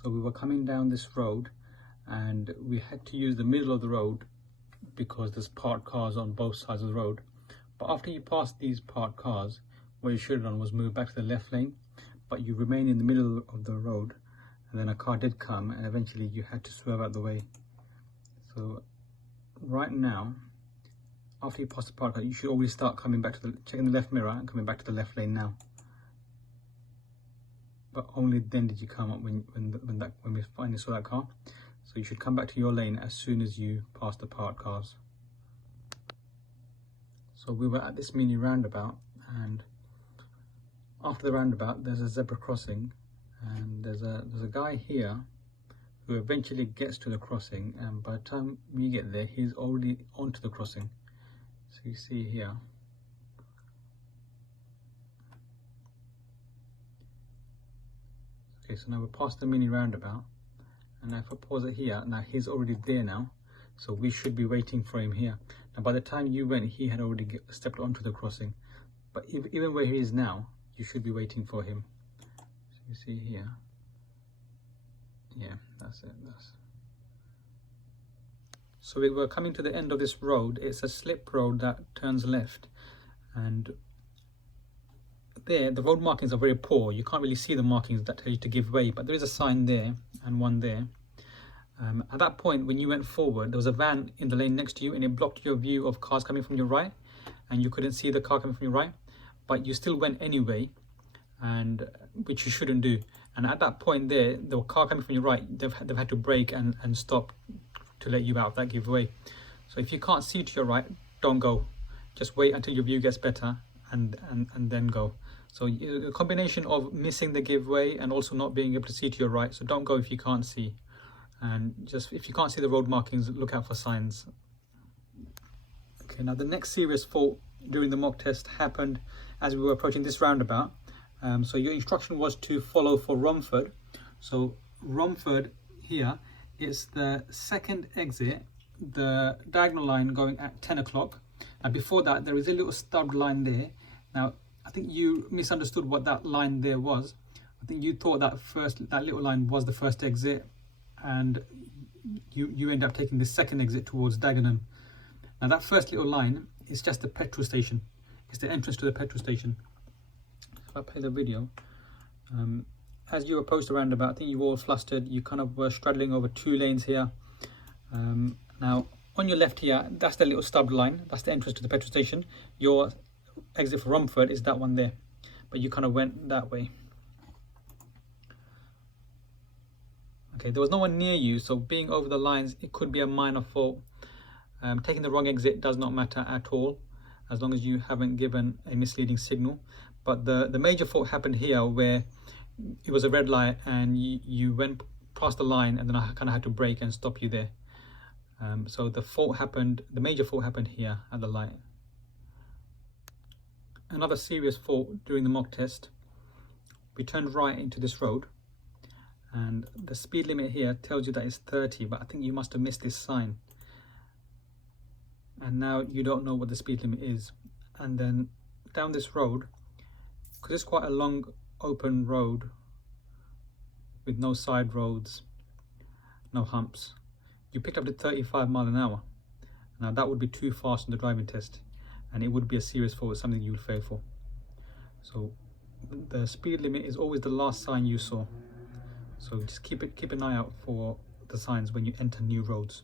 So we were coming down this road and we had to use the middle of the road because there's parked cars on both sides of the road. But after you pass these parked cars, what you should have done was move back to the left lane, but you remain in the middle of the road, and then a car did come and eventually you had to swerve out the way. So right now, after you pass the parked car, you should always start coming back to the, checking the left mirror and coming back to the left lane now. But only then did you come up when we finally saw that car. So you should come back to your lane as soon as you pass the parked cars. So we were at this mini roundabout, and after the roundabout there's a zebra crossing, and there's a guy here who eventually gets to the crossing, and by the time we get there he's already onto the crossing. So you see here. Okay, so now we're past the mini roundabout, and now if I pause it here, now he's already there now, so we should be waiting for him here. Now by the time you went, he had already stepped onto the crossing, but even where he is now, you should be waiting for him. So you see here, yeah, that's it. So we were coming to the end of this road. It's a slip road that turns left, and there the road markings are very poor. You can't really see the markings that tell you to give way, but there is a sign there and one there. At that point, when you went forward, there was a van in the lane next to you, and it blocked your view of cars coming from your right, and you couldn't see the car coming from your right, but you still went anyway, and which you shouldn't do. And at that point there, the car coming from your right, they've had to brake and stop to let you out of that giveaway. So if you can't see to your right, don't go. Just wait until your view gets better and then go. So a combination of missing the giveaway and also not being able to see to your right. So don't go if you can't see. And just if you can't see the road markings, look out for signs. Okay, now the next serious fault during the mock test happened as we were approaching this roundabout. So your instruction was to follow for Romford. So Romford here is the second exit, the diagonal line going at 10 o'clock. And before that, there is a little stubbed line there. Now, I think you misunderstood what that line there was. I think you thought that little line was the first exit, and you end up taking the second exit towards Dagenham. Now that first little line is just the petrol station. It's the entrance to the petrol station. If I play the video, as you approached the roundabout, I think you were all flustered. You kind of were straddling over two lanes here. Now on your left here, that's the little stubbed line. That's the entrance to the petrol station. Your exit for Romford is that one there, but you kind of went that way. Okay, there was no one near you, so being over the lines, it could be a minor fault. Taking the wrong exit does not matter at all, as long as you haven't given a misleading signal. But the major fault happened here, where it was a red light and you went past the line, and then I kind of had to brake and stop you there. So the major fault happened here at the light. Another serious fault during the mock test, we turned right into this road, and the speed limit here tells you that it's 30, but I think you must have missed this sign, and now you don't know what the speed limit is. And then down this road, because it's quite a long open road with no side roads, no humps, you picked up to 35 miles an hour. Now that would be too fast on the driving test, and it would be a serious fault, something you would fail for. So the speed limit is always the last sign you saw. So just keep an eye out for the signs when you enter new roads.